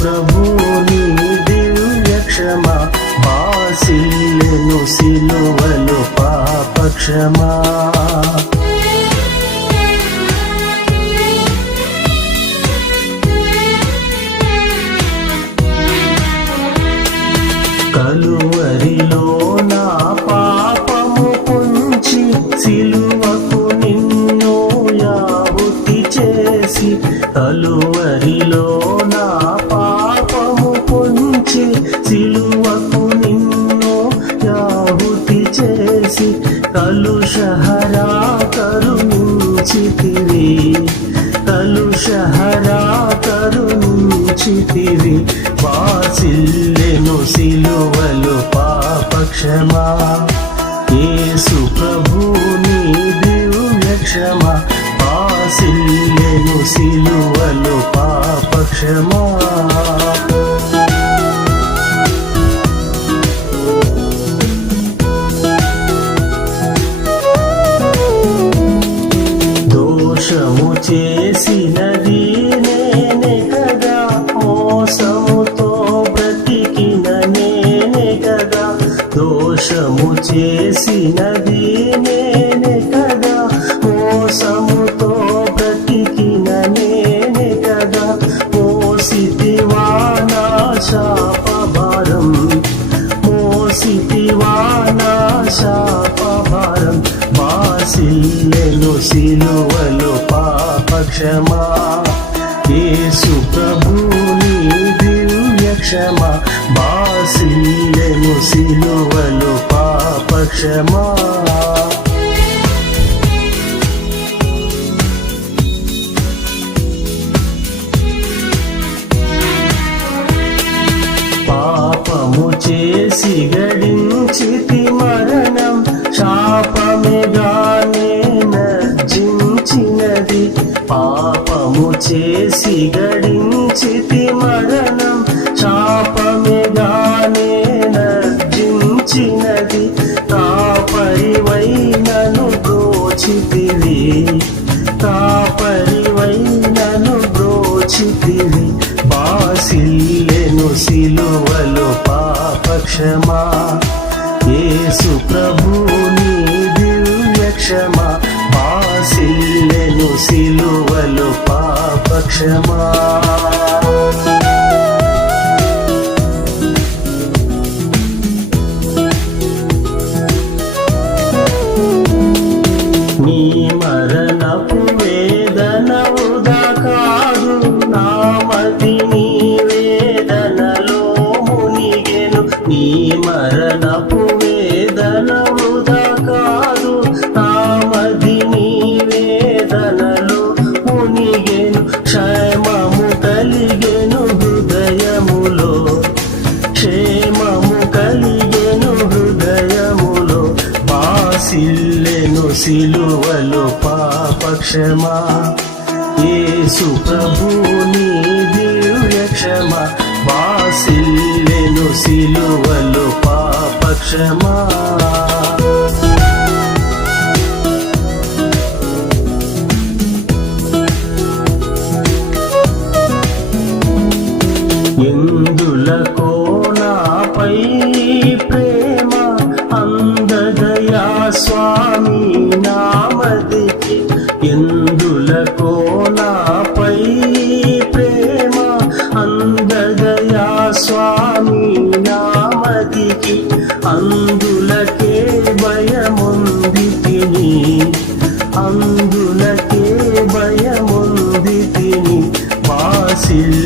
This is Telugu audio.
ప్రభుని దివ్య క్షమ బాసిల్లెను సిలువలో పాప క్షమా. కలువరిలో నా పాపము పొంచి సిలువకు నిన్ను యాహుతి చేసి, కలువరిలో నా పాపము పొంచి సిలువకు నిన్ను యాహుతి చేసి, కలుషహరా కరుణించితివి, కలుషహరా కరుణించితివి, బాసిల్లెను సిలువలో పాప క్షమా. యేసు ప్రభుని దివ్య క్షమ బాసిల్లెను సిలువలో పాప క్షమా. దోషము చేసినది నేనే కదా, మోసముతో బ్రతికిన నేనే కదా, దోషము చేసినది నేనే కదా, మోసముతో బ్రతికిన నేనే కదా, మోసితివా నా శాపభారం, మోసితివా నా శాపభారం, బాసిల్లెను సిలువలో పాప క్షమా. యేసు ప్రభుని దివ్య క్షమ బాసిల్లెను సిలువలో పాప క్షమా. పాపము చేసి గడించితి మరణం, శాపమేగానే నర్జించినది, పాపము చేసి గడించితి మరణం, శాపమేగానే నర్జించినది, కాపరివై నన్ను బ్రోచితివి, కాపరివై నన్ను బ్రోచితివి, బాసిల్లెను సిలువలో పాప క్షమా. యేసు ప్రభుని దివ్య క్షమ బాసిల్లెను సిలువలో పాప క్షమా. నీ మరణపు వేదన వృథా కాదు, నామది నీ వేదనలో మునిగెను, నీ మరణపు వేదన వృథా కాదు, నామది నీ వేదనలో మునిగెను, క్షేమము కలిగెను హృదయములో, క్షేమము కలిగెను హృదయములో, బాసిల్లెను సిలువలో పాప క్షమా. యేసు ప్రభుని దివ్య క్షమ బాసిల్లెను సిలువలో పాప క్షమా. ఎందులకో నాపై ప్రేమ అందదయా స్వామి నామదికి, ఎందులకో నాపై ప్రేమ అందదయా స్వామి నామదికి, అందులకే భయముందితిని, అందులకే భయముందితిని, బాసిల్లెను